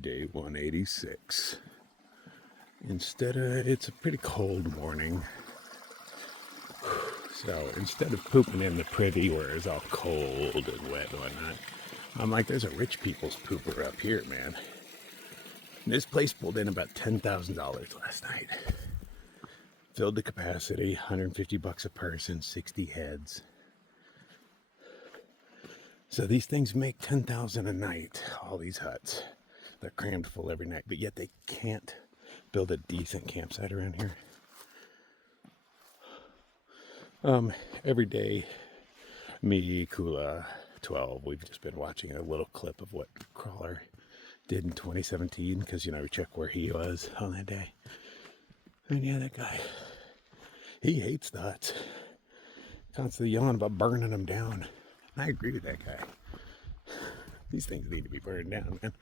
Day 186. It's a pretty cold morning. So instead of pooping in the privy where it's all cold and wet and whatnot, I'm like, there's a rich people's pooper up here, man. And this place pulled in about $10,000 last night. Filled the capacity, $150 a person, 60 heads. So these things make $10,000 a night, all these huts. They're crammed full every night, but yet they can't build a decent campsite around here. Every day, me, Kula, 12, we've just been watching a little clip of what Crawler did in 2017, because, we check where he was on that day. And yeah, that guy, he hates the huts. Constantly yelling about burning them down. And I agree with that guy. These things need to be burned down, man.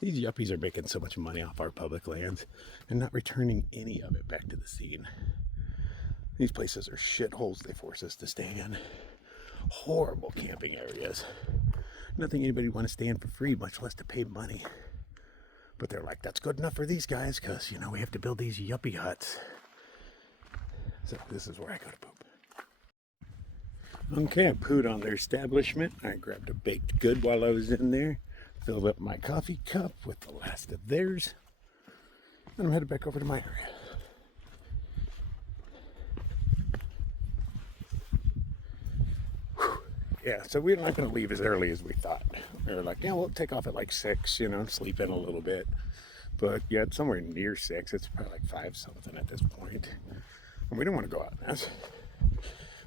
These yuppies are making so much money off our public lands and not returning any of it back to the scene. These places are shitholes they force us to stay in. Horrible camping areas. Nothing anybody want to stay in for free, much less to pay money. But they're like, that's good enough for these guys because, we have to build these yuppie huts. So this is where I go to poop. Okay, I pooed on their establishment. I grabbed a baked good while I was in there. Filled up my coffee cup with the last of theirs. And I'm headed back over to my area. Yeah, so we're not going to leave as early as we thought. We were like, we'll take off at like 6, sleep in a little bit. But yeah, it's somewhere near 6. It's probably like 5 something at this point. And we don't want to go out in this.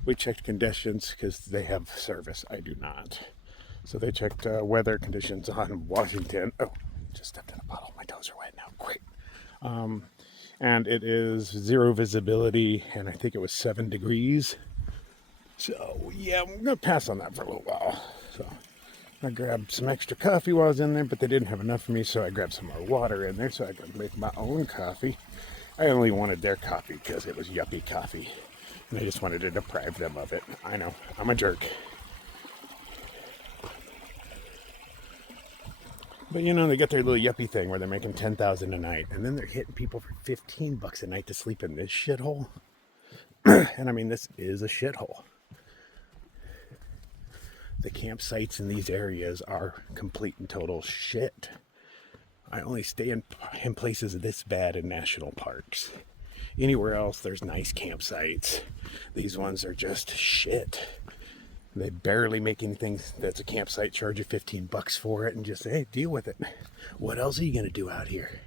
We checked conditions because they have service. I do not. So they checked weather conditions on Washington. Oh, just stepped in a puddle. My toes are wet now. Great. And it is 0 visibility, and I think it was 7 degrees. So, yeah, I'm going to pass on that for a little while. So, I grabbed some extra coffee while I was in there, but they didn't have enough for me, so I grabbed some more water in there so I could make my own coffee. I only wanted their coffee because it was yuppie coffee, and I just wanted to deprive them of it. I know, I'm a jerk. But, they got their little yuppie thing where they're making $10,000 a night, and then they're hitting people for $15 a night to sleep in this shithole. And, I mean, this is a shithole. The campsites in these areas are complete and total shit. I only stay in places this bad in national parks. Anywhere else, there's nice campsites. These ones are just shit. They barely make anything that's a campsite, charge you $15 for it, and just say, hey, deal with it. What else are you going to do out here?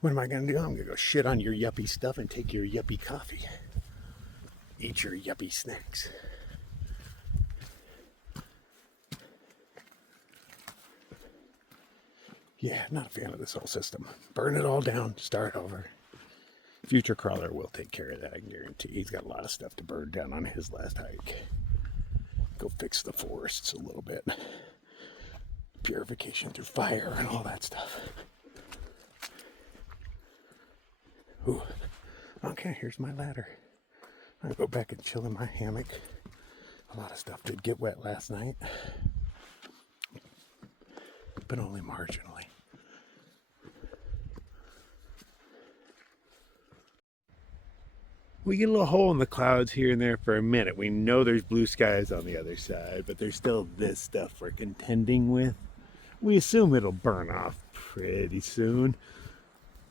What am I going to do? I'm going to go shit on your yuppie stuff and take your yuppie coffee. Eat your yuppie snacks. Yeah, not a fan of this whole system. Burn it all down, start over. Future Crawler will take care of that, I can guarantee. He's got a lot of stuff to burn down on his last hike. Go fix the forests a little bit. Purification through fire and all that stuff. Ooh. Okay, here's my ladder. I'll go back and chill in my hammock. A lot of stuff did get wet last night, but only marginally. We get a little hole in the clouds here and there for a minute. We know there's blue skies on the other side, but there's still this stuff we're contending with. We assume it'll burn off pretty soon.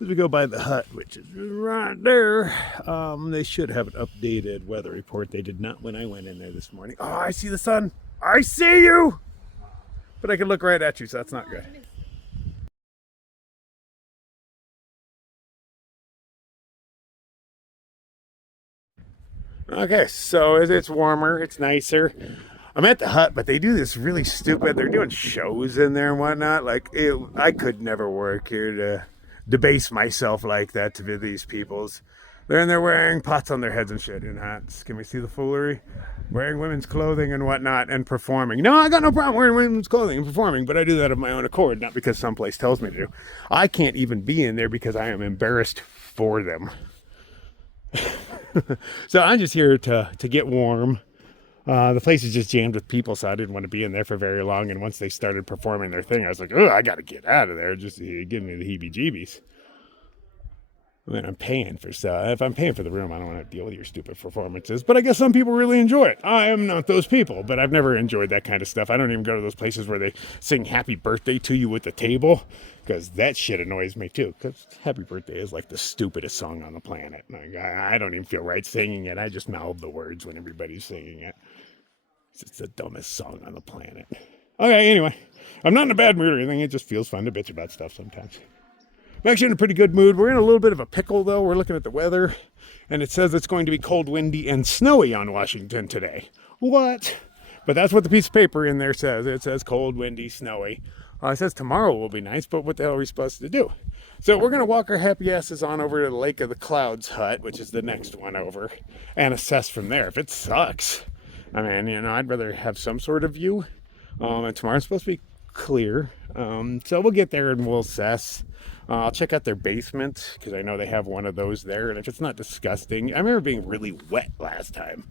As we go by the hut, which is right there, they should have an updated weather report. They did not when I went in there this morning. Oh, I see the sun. I see you! But I can look right at you, so that's not good. Okay, so it's warmer, it's nicer. I'm at the hut, but they do this really stupid, they're doing shows in there and whatnot. I could never work here to debase myself like that to these peoples. They're in there wearing pots on their heads and shit in hats. Can we see the foolery? Wearing women's clothing and whatnot and performing. No, I got no problem wearing women's clothing and performing, but I do that of my own accord, not because someplace tells me to do. I can't even be in there because I am embarrassed for them. So I'm just here to get warm. The place is just jammed with people, so I didn't want to be in there for very long. And once they started performing their thing, I was like, oh, I got to get out of there. Just give me the heebie-jeebies. I mean, I'm paying for stuff. If I'm paying for the room, I don't want to deal with your stupid performances. But I guess some people really enjoy it. I am not those people, but I've never enjoyed that kind of stuff. I don't even go to those places where they sing happy birthday to you at the table, because that shit annoys me too, because happy birthday is like the stupidest song on the planet. Like, I don't even feel right singing it. I just mouth the words when everybody's singing it. It's the dumbest song on the planet. Okay, anyway, I'm not in a bad mood or anything. It just feels fun to bitch about stuff sometimes. I'm actually in a pretty good mood. We're in a little bit of a pickle, though. We're looking at the weather, and it says it's going to be cold, windy, and snowy on Washington today. What? But that's what the piece of paper in there says. It says cold, windy, snowy. It says tomorrow will be nice, but what the hell are we supposed to do? So we're going to walk our happy asses on over to the Lake of the Clouds hut, which is the next one over, and assess from there. If it sucks, I mean, I'd rather have some sort of view. And tomorrow's supposed to be clear. So we'll get there and we'll assess. I'll check out their basement, because I know they have one of those there. And if it's not disgusting, I remember being really wet last time.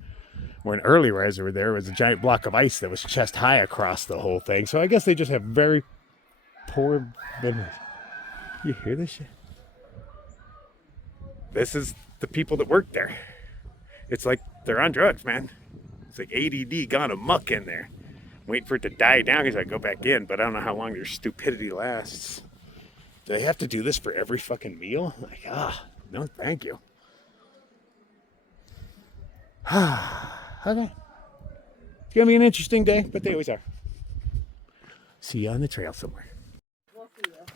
When earlier as we were there, was a giant block of ice that was chest high across the whole thing. So I guess they just have very poor vendors. You hear this shit? This is the people that work there. It's like they're on drugs, man. It's like ADD gone amok in there. Wait for it to die down because I go back in, but I don't know how long their stupidity lasts. Do they have to do this for every fucking meal? Like, no thank you. Okay. It's gonna be an interesting day, but they always are. See you on the trail somewhere.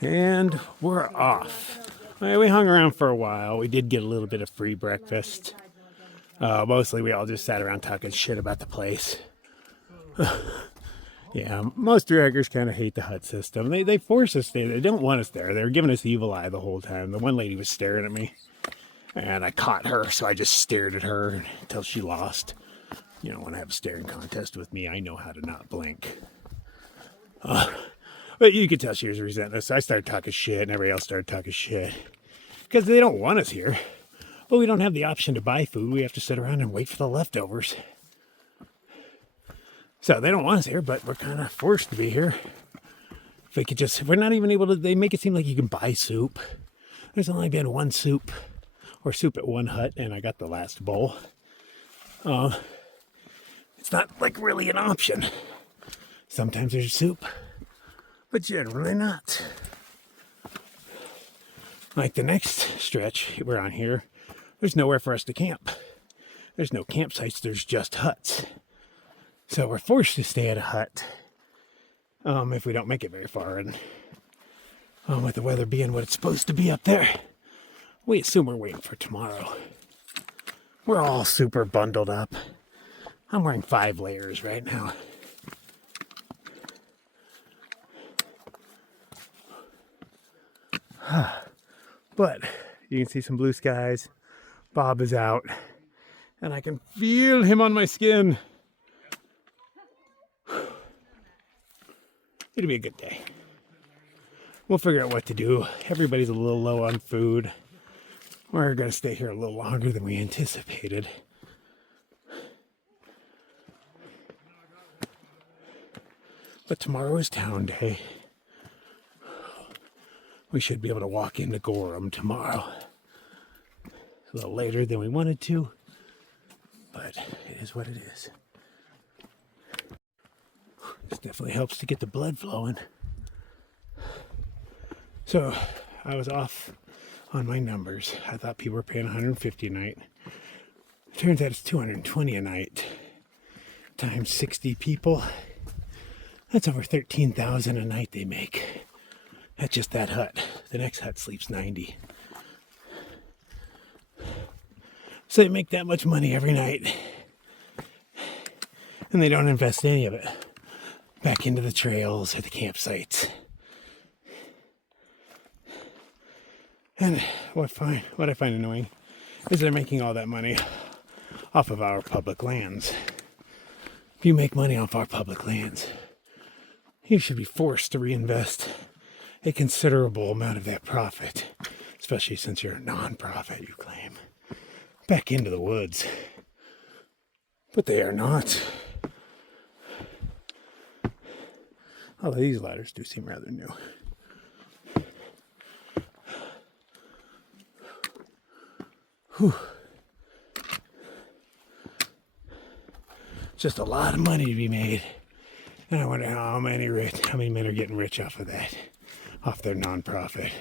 And we're off. We hung around for a while. We did get a little bit of free breakfast. Mostly we all just sat around talking shit about the place. Yeah, most draggers kind of hate the hut system. They force us there. They don't want us there. They were giving us the evil eye the whole time. The one lady was staring at me, and I caught her, so I just stared at her until she lost. You don't want to have a staring contest with me. I know how to not blink. But you could tell she was resenting us. So I started talking shit, and everybody else started talking shit. Because they don't want us here. But we don't have the option to buy food. We have to sit around and wait for the leftovers. So they don't want us here, but we're kind of forced to be here. If we're not even able to, they make it seem like you can buy soup. There's only been one soup, or soup at one hut, and I got the last bowl. It's not like really an option. Sometimes there's soup, but generally not. Like the next stretch we're on here, there's nowhere for us to camp. There's no campsites, there's just huts. So we're forced to stay at a hut if we don't make it very far. And with the weather being what it's supposed to be up there, we assume we're waiting for tomorrow. We're all super bundled up. I'm wearing 5 layers right now. But you can see some blue skies. Bob is out, and I can feel him on my skin. It'll be a good day. We'll figure out what to do. Everybody's a little low on food. We're going to stay here a little longer than we anticipated. But tomorrow is town day. We should be able to walk into Gorham tomorrow. A little later than we wanted to, but it is what it is. This definitely helps to get the blood flowing. So I was off on my numbers. I thought people were paying $150 a night. Turns out it's $220 a night times 60 people. That's over $13,000 a night they make. That's just that hut. The next hut sleeps 90. So they make that much money every night. And they don't invest any of it back into the trails or the campsites. And what I find annoying is they're making all that money off of our public lands. If you make money off our public lands, you should be forced to reinvest a considerable amount of that profit, especially since you're a non-profit, you claim, back into the woods. But they are not. Although these ladders do seem rather new. Whew. Just a lot of money to be made. And I wonder how many men are getting rich off of that, off their nonprofit.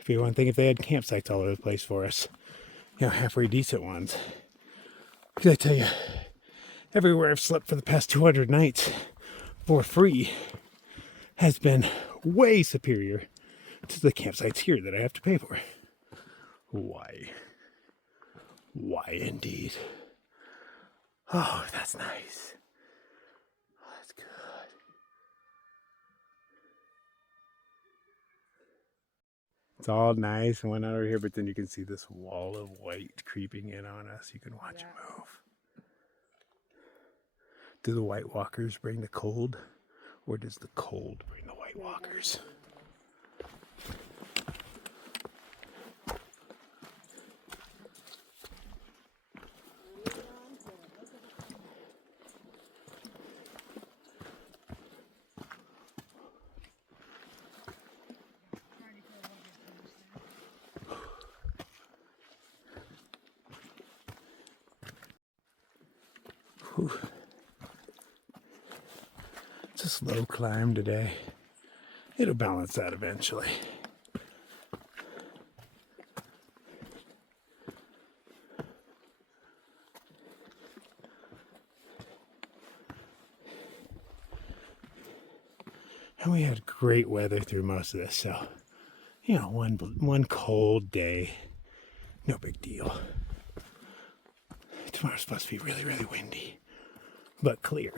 If you want to think, if they had campsites all over the place for us, halfway decent ones. Because I tell you, everywhere I've slept for the past 200 nights for free has been way superior to the campsites here that I have to pay for. Why? Why indeed? Oh, that's nice. Oh, that's good. It's all nice and went out over here, but then you can see this wall of white creeping in on us. You can watch it move. Do the White Walkers bring the cold, or does the cold bring the White Walkers? Whew. It's a slow climb today. It'll balance out eventually. And we had great weather through most of this, so one cold day, no big deal. Tomorrow's supposed to be really, really windy, but clear.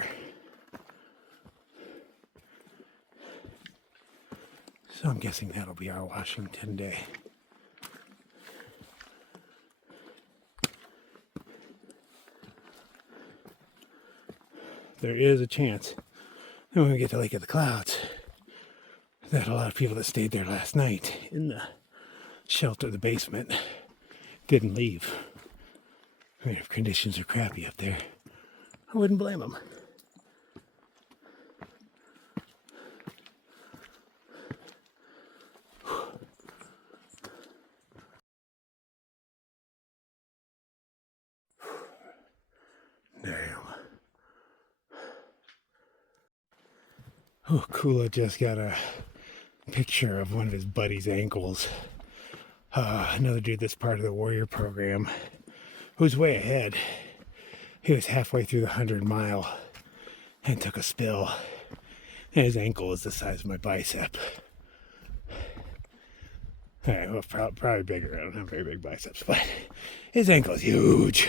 So I'm guessing that'll be our Washington day. There is a chance that when we get to Lake of the Clouds, that a lot of people that stayed there last night in the shelter, the basement, didn't leave. I mean, if conditions are crappy up there, I wouldn't blame them. Damn. Oh, Kula just got a picture of one of his buddy's ankles. Another dude that's part of the Warrior program, who's way ahead. He was halfway through the 100-mile and took a spill. And his ankle is the size of my bicep. Alright, well, probably bigger. I don't have very big biceps, but his ankle is huge.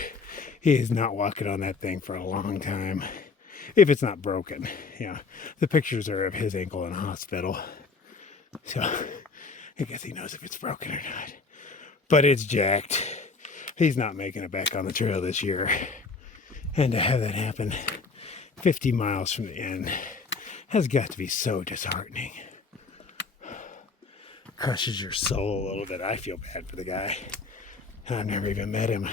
He is not walking on that thing for a long time. If it's not broken. The pictures are of his ankle in a hospital. So, I guess he knows if it's broken or not. But it's jacked. He's not making it back on the trail this year. And to have that happen 50 miles from the end has got to be so disheartening. Crushes your soul a little bit. I feel bad for the guy. I've never even met him.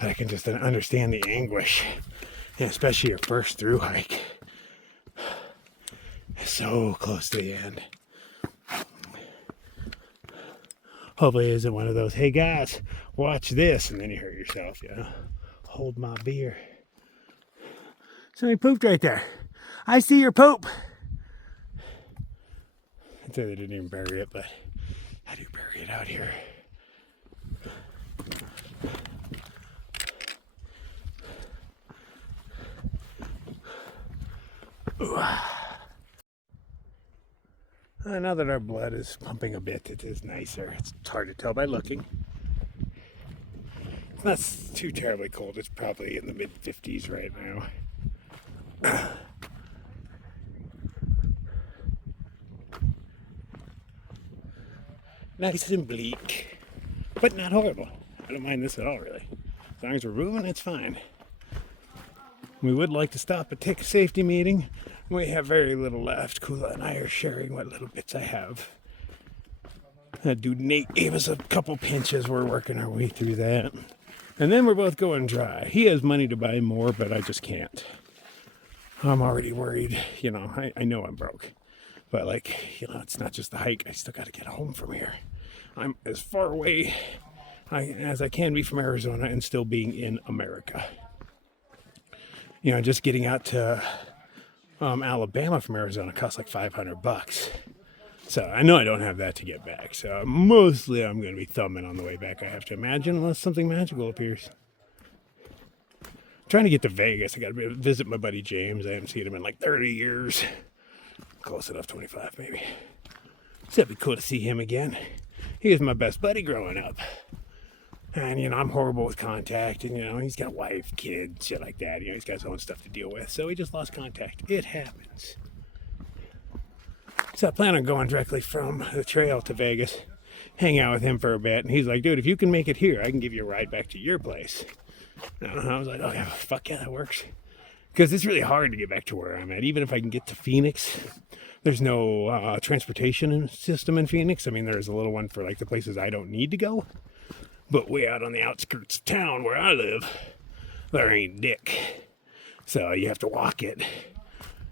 But I can just understand the anguish. And especially your first through hike. So close to the end. Hopefully it isn't one of those, hey guys, watch this, and then you hurt yourself, Hold my beer. Somebody pooped right there. I see your poop. I'd say they didn't even bury it, but how do you bury it out here? Now that our blood is pumping a bit, it is nicer. It's hard to tell by looking. It's not too terribly cold. It's probably in the mid-50s right now. Nice and bleak, but not horrible. I don't mind this at all, really. As long as we're moving, it's fine. We would like to stop and take a safety meeting. We have very little left. Kula and I are sharing what little bits I have. That dude Nate gave us a couple pinches. We're working our way through that. And then we're both going dry. He has money to buy more, but I just can't. I'm already worried. You know, I know I'm broke. But, like, you know, it's not just the hike. I still got to get home from here. I'm as far away as I can be from Arizona and still being in America. You know, just getting out to Alabama from Arizona costs like $500. So I know I don't have that to get back. So mostly I'm going to be thumbing on the way back, I have to imagine, unless something magical appears. I'm trying to get to Vegas. I got to visit my buddy James. I haven't seen him in like 30 years. Close enough, 25 maybe. So it'd be cool to see him again. He was my best buddy growing up. And, you know, I'm horrible with contact. And, you know, he's got a wife, kids, shit like that. You know, he's got his own stuff to deal with. So he just lost contact. It happens. So I plan on going directly from the trail to Vegas, hang out with him for a bit. And he's like, dude, if you can make it here, I can give you a ride back to your place. And I was like, oh, yeah, fuck yeah, that works. Because it's really hard to get back to where I'm at. Even if I can get to Phoenix, there's no transportation system in Phoenix. I mean, there's a little one for like the places I don't need to go. But way out on the outskirts of town where I live, there ain't dick. So you have to walk it.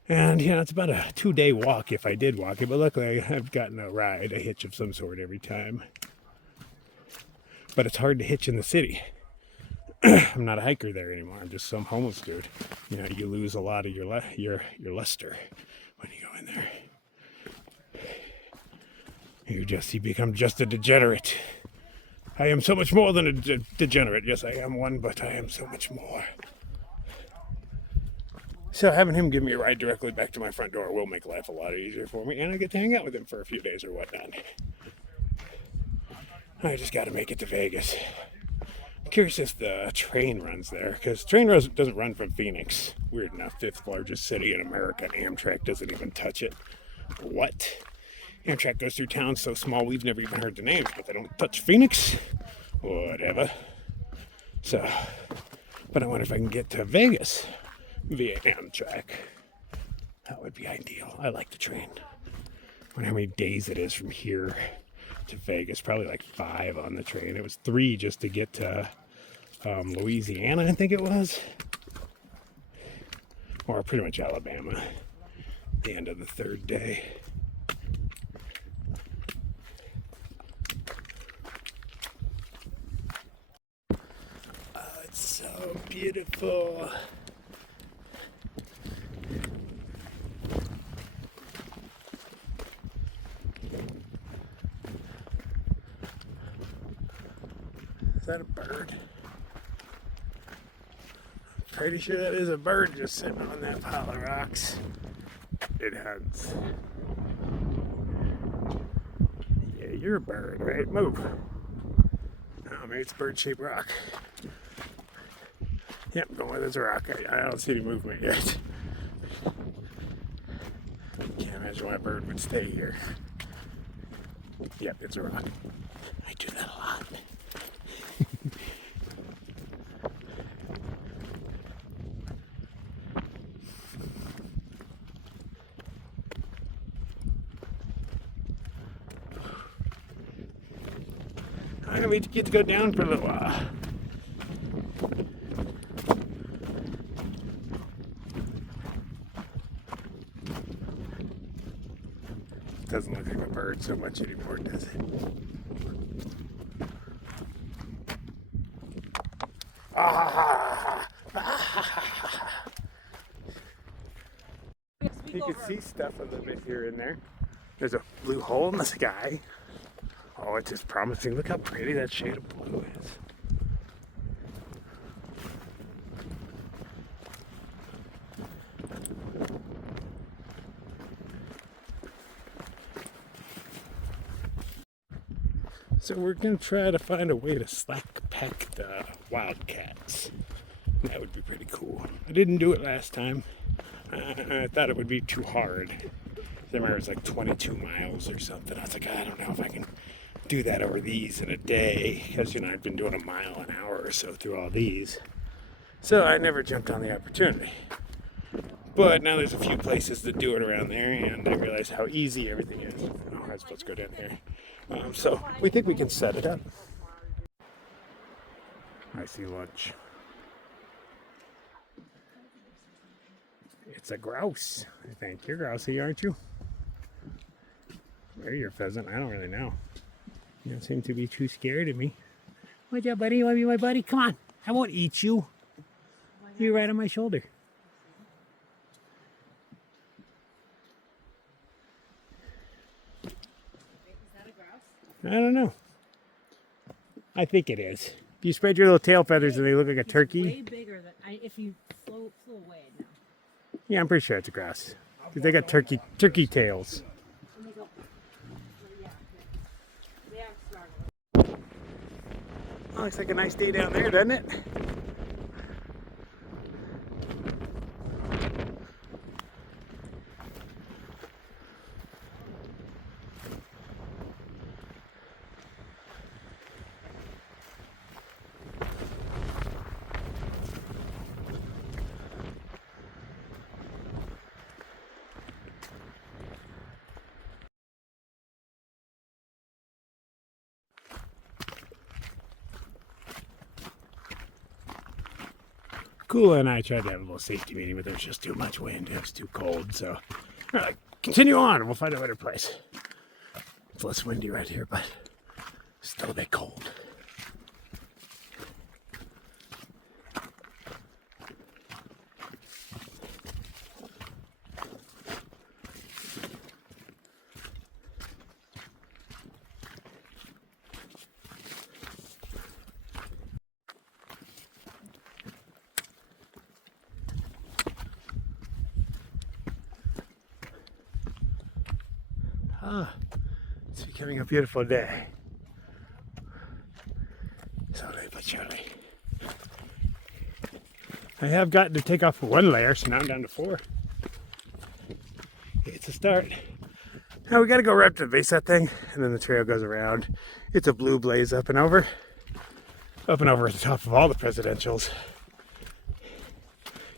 And, you know, it's about a 2-day walk if I did walk it. But luckily, I've gotten a ride, a hitch of some sort every time. But it's hard to hitch in the city. I'm not a hiker there anymore. I'm just some homeless dude. You know, you lose a lot of your luster when you go in there. You become just a degenerate. I am so much more than a degenerate. Yes, I am one, but I am so much more. So having him give me a ride directly back to my front door will make life a lot easier for me, and I get to hang out with him for a few days or whatnot. I just got to make it to Vegas. I'm curious if the train runs there, because train doesn't run from Phoenix. Weird enough, 5th largest city in America, and Amtrak doesn't even touch it. What? Amtrak goes through towns so small we've never even heard the names, but they don't touch Phoenix? Whatever. So, but I wonder if I can get to Vegas via Amtrak. That would be ideal. I like the train. I wonder how many days it is from here to Vegas. Probably like 5 on the train. It was 3 just to get to Louisiana, I think it was. Or pretty much Alabama. The end of the 3rd day. Oh, it's so beautiful. Is that a bird? Pretty sure that is a bird just sitting on that pile of rocks. It hunts. Yeah, you're a bird, right? Move. Oh, maybe it's a bird-shaped rock. Yep, going with it's a rock. I don't see any movement yet. Can't imagine why a bird would stay here. Yep, it's a rock. I do that a lot. We get to go down for a little while. Doesn't look like a bird so much anymore, does it? You can see stuff a little bit here and there. There's a blue hole in the sky. Oh, it's just promising. Look how pretty that shade of blue is. So we're going to try to find a way to slack pack the wildcats. That would be pretty cool. I didn't do it last time. I thought it would be too hard. I remember it was like 22 miles or something. I was like, I don't know if I can do that over these in a day, because, you know, I've been doing 1 mile an hour or so through all these. So I never jumped on the opportunity. But now there's a few places that do it around there, and I realize how easy everything is. Oh, I'm supposed to go down here. So we think we can set it up. I see lunch. It's a grouse. I think you're grousey, aren't you? Or you're a pheasant. I don't really know. You don't seem to be too scared of me. What's up, buddy? You want to be my buddy? Come on. I won't eat you. You're right on my shoulder. Is that a grouse? I don't know. I think it is. If you spread your little tail feathers and they look like a turkey. Way bigger than if you flew away now. Yeah, I'm pretty sure it's a grouse. Because they got turkey tails. Oh, looks like a nice day down there, doesn't it? Kula and I tried to have a little safety meeting, but there's just too much wind. It was too cold, so we're like, continue on, and we'll find a better place. It's less windy right here, but still a bit cold. It's becoming a beautiful day. Slowly but surely. I have gotten to take off one layer, so now I'm down to 4. It's a start. Now we gotta go right up to the base of that thing, and then the trail goes around. It's a blue blaze up and over at the top of all the presidentials,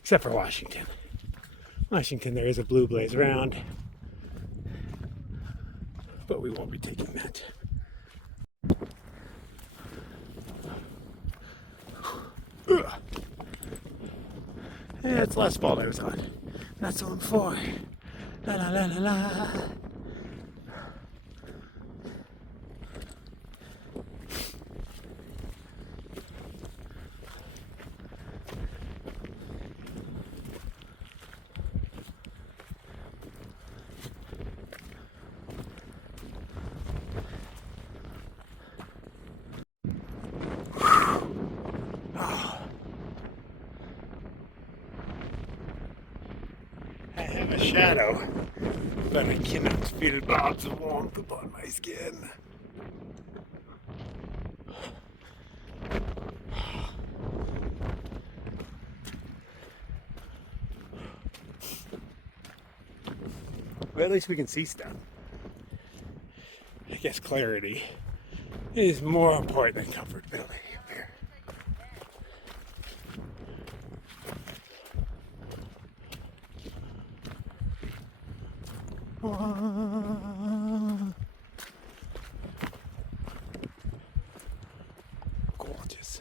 except for Washington. Washington, there is a blue blaze around, but we won't be taking that. Yeah, it's last fall I was on. That's on 4. La la la la la. I have a shadow, but I cannot feel bobs of warmth upon my skin. But at least we can see stuff. I guess clarity is more important than comfortability up here. Gorgeous.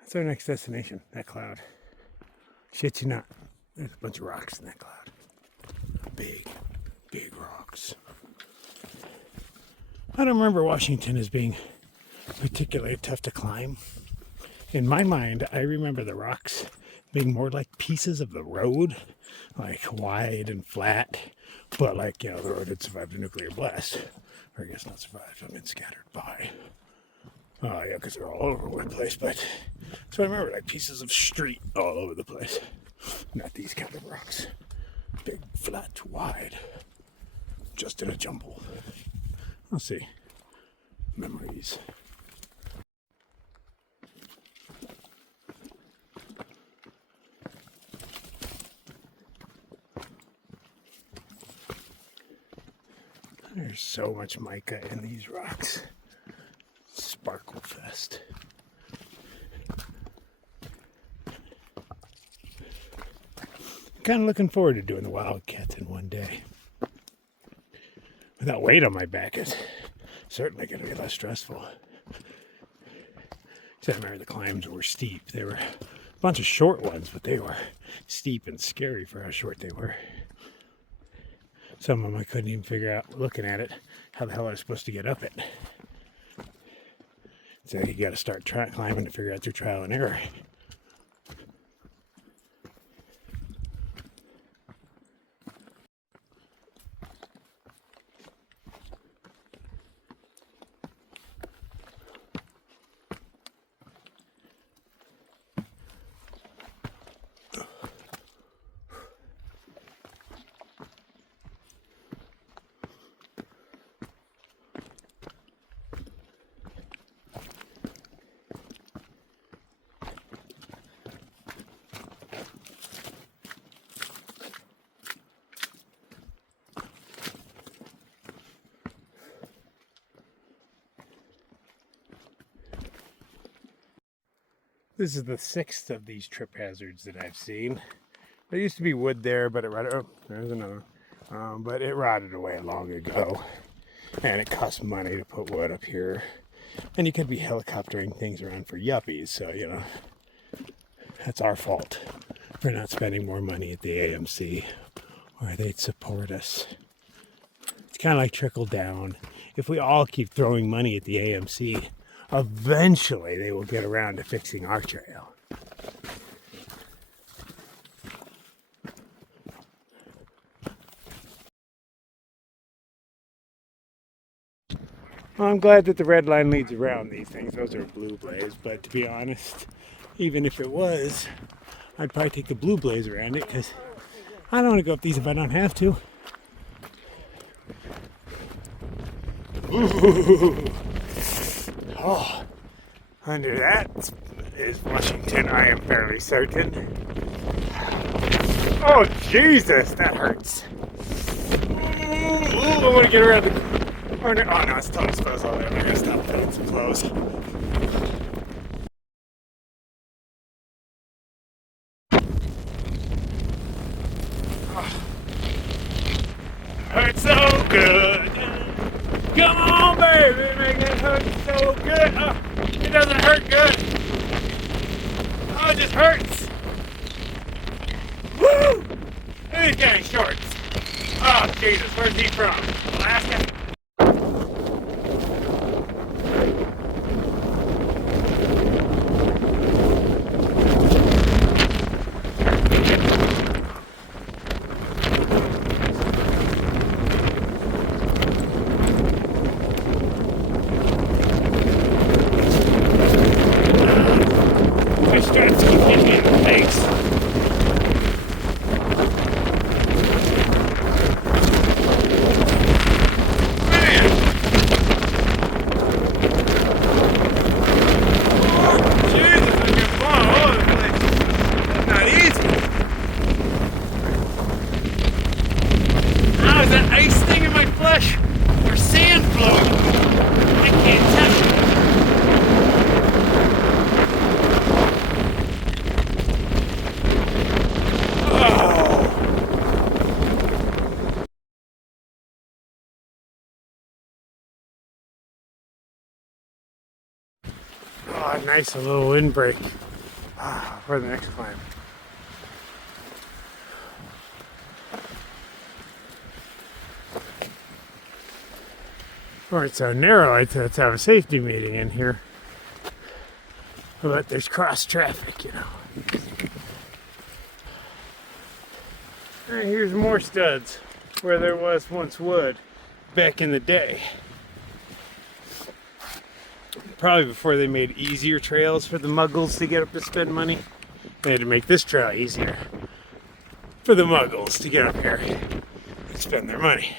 That's our next destination, that cloud. Shit you not. There's a bunch of rocks in that cloud. Big, big rocks. I don't remember Washington as being particularly tough to climb. In my mind, I remember the rocks being more like pieces of the road, like wide and flat, but like, the road had survived a nuclear blast. Or I guess not survived, I've been scattered by. Oh, yeah, because they're all over the place, but so I remember like pieces of street all over the place. Not these kind of rocks. Big, flat, wide. Just in a jumble. Let's see. Memories. There's so much mica in these rocks. Sparkle fest. Kind of looking forward to doing the Wildcats in one day. Without weight on my back, it's certainly going to be less stressful. Except I remember the climbs were steep. They were a bunch of short ones, but they were steep and scary for how short they were. Some of them I couldn't even figure out, looking at it, how the hell I was supposed to get up it. So you got to start climbing to figure out through trial and error. This is the 6th of these trip hazards that I've seen. There used to be wood there, but it rotted. Oh, there's another. But it rotted away long ago, and it costs money to put wood up here. And you could be helicoptering things around for yuppies, so you know that's our fault for not spending more money at the AMC, or they'd support us. It's kind of like trickle down. If we all keep throwing money at the AMC, eventually they will get around to fixing our trail. Well, I'm glad that the red line leads around these things. Those are blue blaze, but to be honest, even if it was, I'd probably take the blue blaze around it because I don't want to go up these if I don't have to. Ooh. Oh. Under that is Washington, I am fairly certain. Oh, Jesus, that hurts. Ooh, I want to get around the corner. Oh, no, it's totally exposed all the way. I'm going to stop putting some clothes. Oh. Hurts so good. Come on, baby, make it hurt so good. Oh, it doesn't hurt good. Oh, it just hurts. Woo! These getting shorts. Oh, Jesus, where's he from? Alaska? Oh, nice, a little windbreak for the next climb. Or it's so narrow, I thought to have a safety meeting in here. But there's cross traffic, you know. And here's more studs where there was once wood back in the day. Probably before they made easier trails for the muggles to get up to spend money. They had to make this trail easier. for the muggles to get up here and spend their money.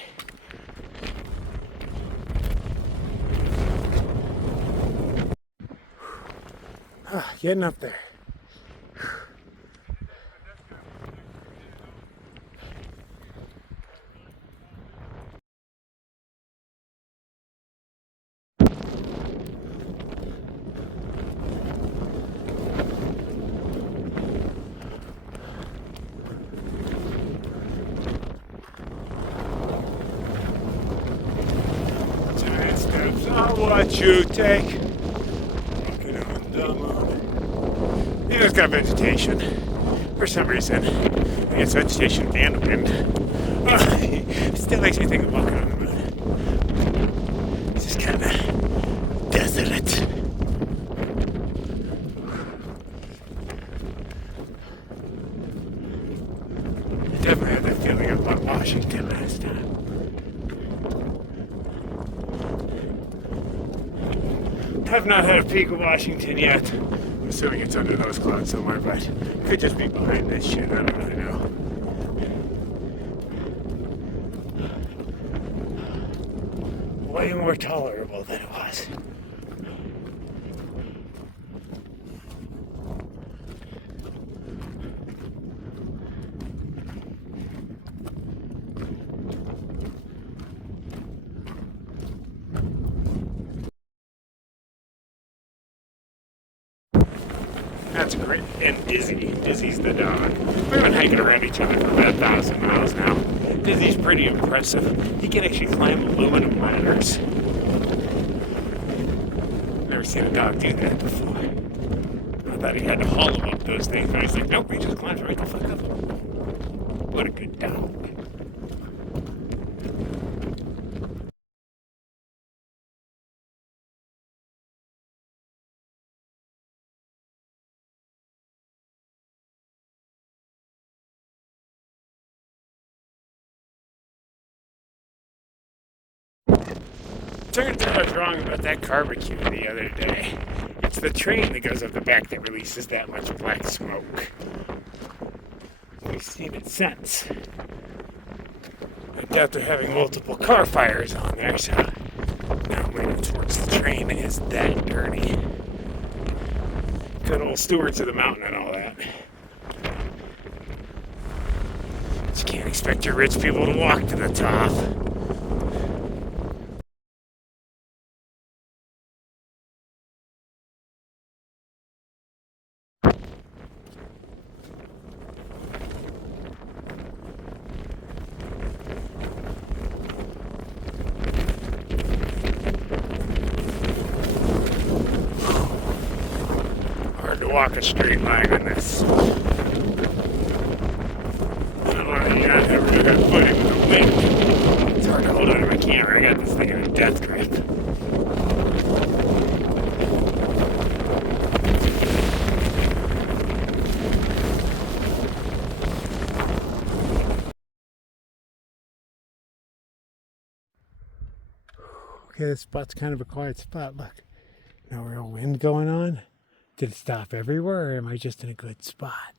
Getting up there. I'll watch you take. Walking on the moon. Yeah, it's got vegetation. For some reason. I guess vegetation and wind. It still makes me think of walking on the moon. It's just kind of desolate. I definitely had that feeling about Washington last time. I've not had a peek of Washington yet. I'm assuming it's under those clouds somewhere, but it could just be behind this shit. I don't really know. Way more tolerable than it was. That's great. And Dizzy's the dog. We've been hiking around each other for about 1,000 miles now. Dizzy's pretty impressive. He can actually climb aluminum ladders. Never seen a dog do that before. I thought he had to haul him up those things, but he's like, nope, he just climbs right the fuck up. What a good dog. Turns out I was wrong about that barbecue the other day. It's the train that goes up the back that releases that much black smoke. We've seen it since. I doubt they're having multiple car fires on there, so now leaning towards the train is that dirty. Good old stewards of the mountain and all that. But you can't expect your rich people to walk to the top. Walk a straight line on this. I don't know, you gotta have really good footing with the wind. It's hard to hold onto my camera. I got this thing in a death grip. Okay, this spot's kind of a quiet spot. Look, no real wind going on. Did it stop everywhere, or am I just in a good spot?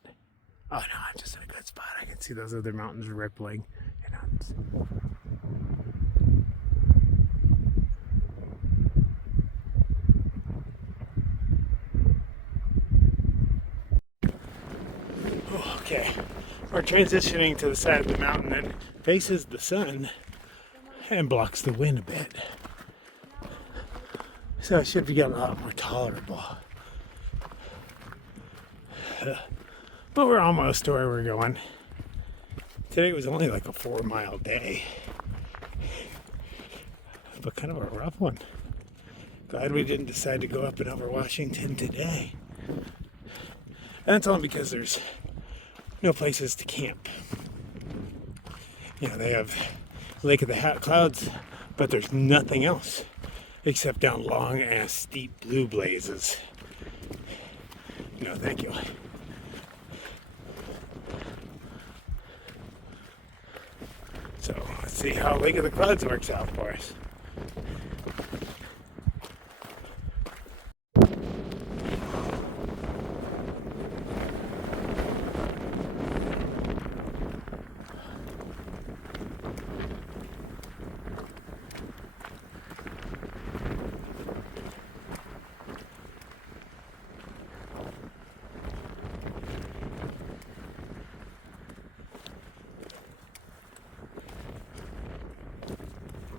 Oh no, I'm just in a good spot. I can see those other mountains rippling. Okay, we're transitioning to the side of the mountain that faces the sun and blocks the wind a bit. So it should be a lot more tolerable. But we're almost to where we're going. Today was only like a 4-mile day. But kind of a rough one. Glad we didn't decide to go up and over Washington today. And that's only because there's no places to camp. You know, they have Lake of the Clouds, but there's nothing else except down long ass steep blue blazes. No, thank you. So let's see how Lake of the Clouds works out for us.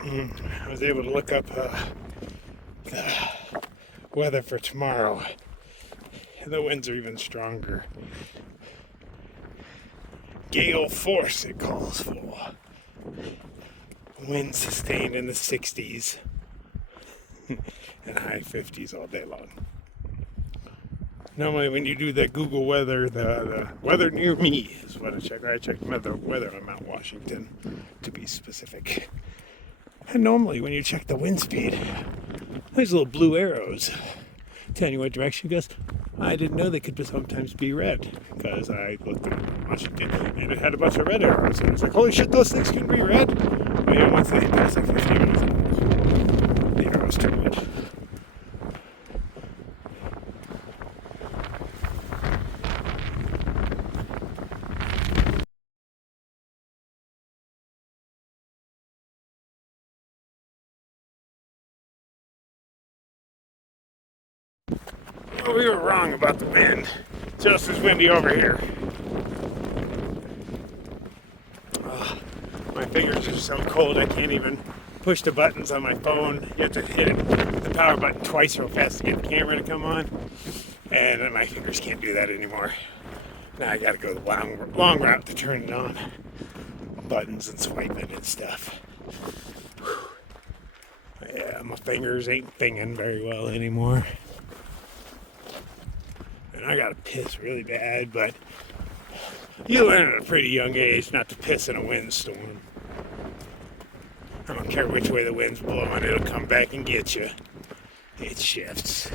I was able to look up the weather for tomorrow. The winds are even stronger. Gale force, it calls for. Winds sustained in the 60s and high 50s all day long. Normally, when you do that Google weather, the weather near me is what I check. I check the weather on Mount Washington, to be specific. And normally, when you check the wind speed, there's little blue arrows telling you what direction it goes. I didn't know they could sometimes be red, because I looked at Washington and it had a bunch of red arrows. And I was like, holy shit, those things can be red? But yeah, once they pass like 50 minutes, the arrows turn red. Well, we were wrong about the wind. Just as windy over here. My fingers are so cold I can't even push the buttons on my phone. You have to hit the power button twice real fast to get the camera to come on. And my fingers can't do that anymore. Now I gotta go the long route to turn it on. Buttons and swiping and stuff. Yeah, my fingers ain't finging very well anymore. And I gotta piss really bad, but you learn at a pretty young age not to piss in a windstorm. I don't care which way the wind's blowing, it'll come back and get you. It shifts.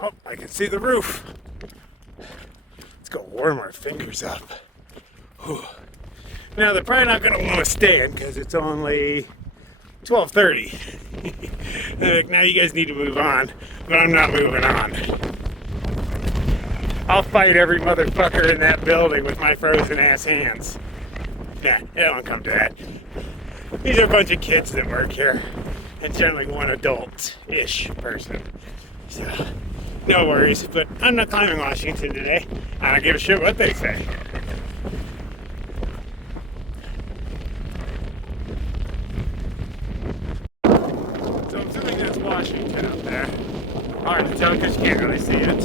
Oh, I can see the roof. Let's go warm our fingers up. Whew. Now they're probably not gonna want to stand because it's only 12:30. Now you guys need to move on, but I'm not moving on. I'll fight every motherfucker in that building with my frozen ass hands. Yeah, it don't come to that. These are a bunch of kids that work here, and generally one adult-ish person. So, no worries, but I'm not climbing Washington today. I don't give a shit what they say. So I'm assuming that's Washington up there. Hard to tell because you can't really see it.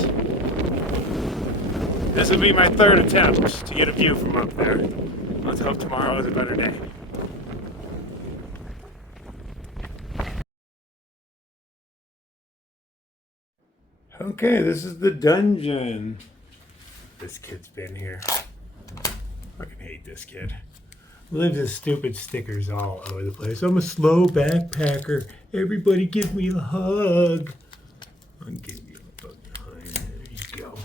This will be my third attempt to get a view from up there. Let's hope tomorrow is a better day. Okay, this is the dungeon. This kid's been here. Fucking hate this kid. Leaves his stupid stickers all over the place. I'm a slow backpacker. Everybody give me a hug. I'll give you a hug behind. There you go.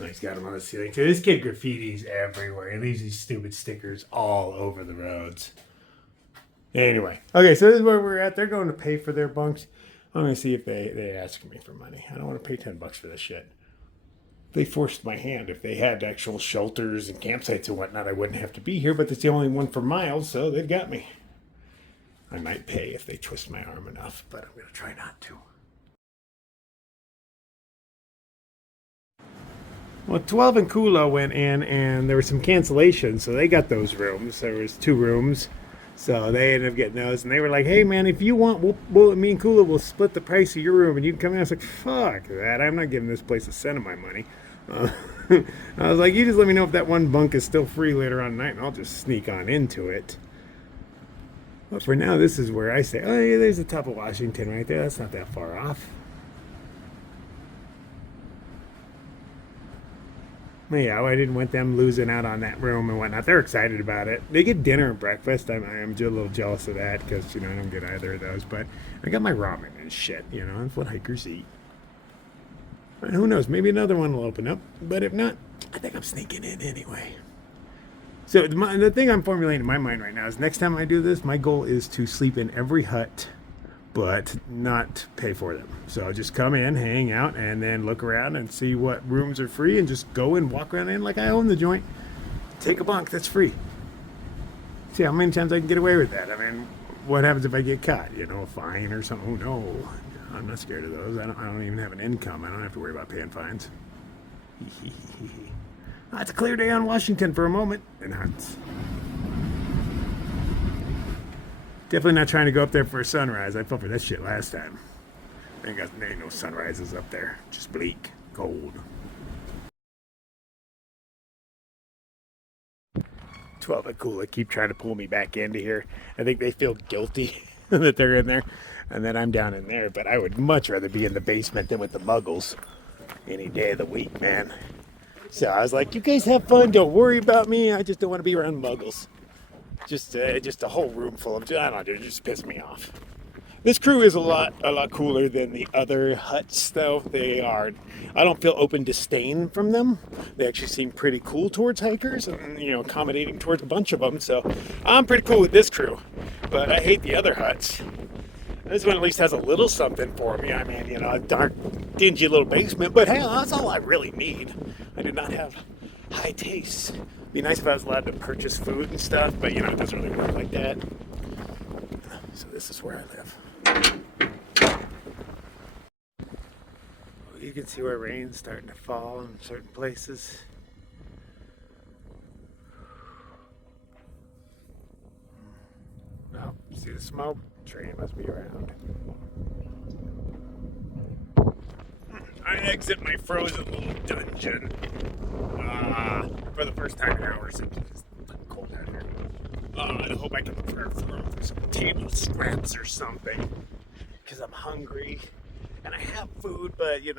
Oh, he's got him on the ceiling too. This kid graffitis everywhere. He leaves these stupid stickers all over the roads. Anyway. Okay, so this is where we're at. They're going to pay for their bunks. I'm going to see if they ask me for money. I don't want to pay $10 for this shit. They forced my hand. If they had actual shelters and campsites and whatnot, I wouldn't have to be here, but it's the only one for miles, so they've got me. I might pay if they twist my arm enough, but I'm going to try not to. Well, 12 and Kula went in, and there were some cancellations, so they got those rooms. There was 2 rooms. So they ended up getting those, and they were like, hey, man, if you want, me and Kula will split the price of your room, and you can come in. I was like, fuck that. I'm not giving this place a cent of my money. I was like, you just let me know if that one bunk is still free later on tonight, and I'll just sneak on into it. But for now, this is where I say, oh, yeah, there's the top of Washington right there. That's not that far off. But yeah, I didn't want them losing out on that room and whatnot. They're excited about it. They get dinner and breakfast. I am just a little jealous of that because, I don't get either of those. But I got my ramen and shit, that's what hikers eat. And who knows? Maybe another one will open up. But if not, I think I'm sneaking in anyway. So the thing I'm formulating in my mind right now is next time I do this, my goal is to sleep in every hut, but not pay for them. So I'll just come in, hang out, and then look around and see what rooms are free, and just go and walk around in like I own the joint. Take a bunk that's free. See how many times I can get away with that. I mean, what happens if I get caught? You know, a fine or something? Oh no, I'm not scared of those. I don't even have an income. I don't have to worry about paying fines. It's a clear day on Washington for a moment. And that's definitely not trying to go up there for a sunrise. I fell for that shit last time. There ain't no sunrises up there. Just bleak, cold. 12 at Kula keep trying to pull me back into here. I think they feel guilty that they're in there and that I'm down in there. But I would much rather be in the basement than with the muggles any day of the week, man. So I was like, you guys have fun. Don't worry about me. I just don't want to be around muggles. Just a whole room full of, I don't know, they just piss me off. This crew is a lot cooler than the other huts, though. I don't feel open disdain from them. They actually seem pretty cool towards hikers and, accommodating towards a bunch of them. So I'm pretty cool with this crew, but I hate the other huts. This one at least has a little something for me. I mean, a dark, dingy little basement, but hey, that's all I really need. I do not have high tastes. It'd be nice if I was allowed to purchase food and stuff, but it doesn't really work like that. So this is where I live. You can see where rain's starting to fall in certain places. Oh, see the smoke? Train must be around. I exit my frozen little dungeon. For the first time in hours. It's fucking cold out here. I hope I can prepare for some table scraps or something. Because I'm hungry. And I have food, but it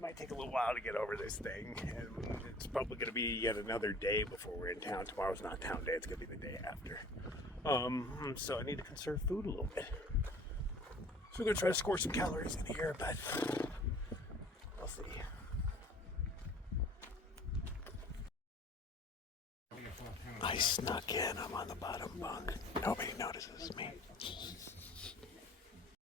might take a little while to get over this thing. And it's probably going to be yet another day before we're in town. Tomorrow's not town day, it's going to be the day after. So I need to conserve food a little bit. So we're going to try to score some calories in here, but we'll see. I snuck in. I'm on the bottom bunk. Nobody notices me.